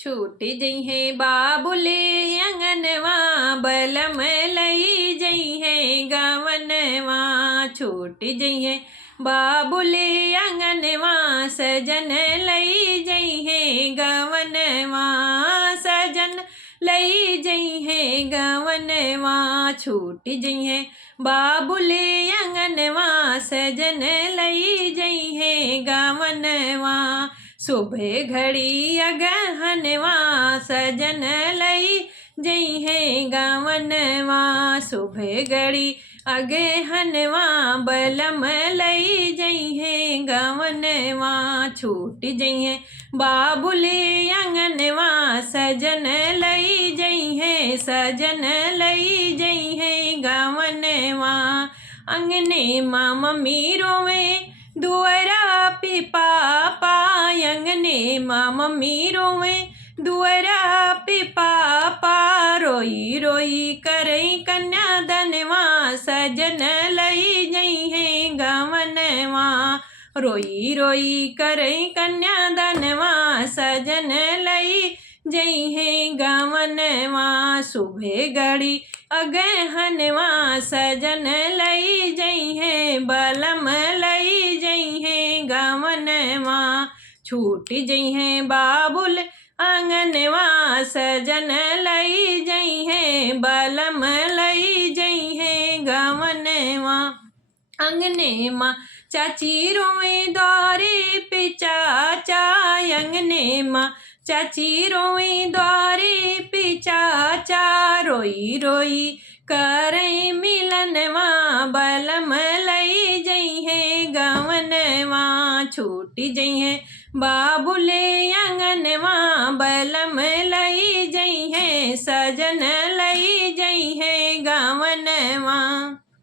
छूट जई है बाबुले अंगनवा बलम लई जई है गवनवा। छूट जई है बाबुले अंगनवा सजन लई जई है गवनवा। सजन लई जई है गवनवा। छूट जई है बाबुले अंगनवा सजन लई जई है गवनवा। सुबह घड़ी अगहनवा सजन लई जई है गवनवा। सुबह घड़ी अगहनवा बलम लई जई है गवनवा। छूट जई है बाबुले अंगनवा सजन लई जई है सजन लई जई है गवनवा। अंगने माँ मम्मी रोवे दुअरा पे पापा। अंगने माँ मम्मी रोवे दुअरा पे पापा। रोई रोई करई कन्यादनवा सजन लई जई है गवनवा। रोई रोई करई कन्यादनवा सजन लई जई है गवनवा। सुबह घड़ी अगहनवा सजन लई जई है बलम लई जई है गवनवा। छूट जई है बाबुल अंगनवा सजन लई जई है बलम लई जई है गवनवा। अंगने माँ चाची रोए द्वारे पे चाचा। अंगने माँ चाची रोए द्वारे पे चाचा। रोई रोई करई मिलनवा बलम लई जई है गवनवा। छूट जई है बाबुले अंगनवा बलम लई जई है सजन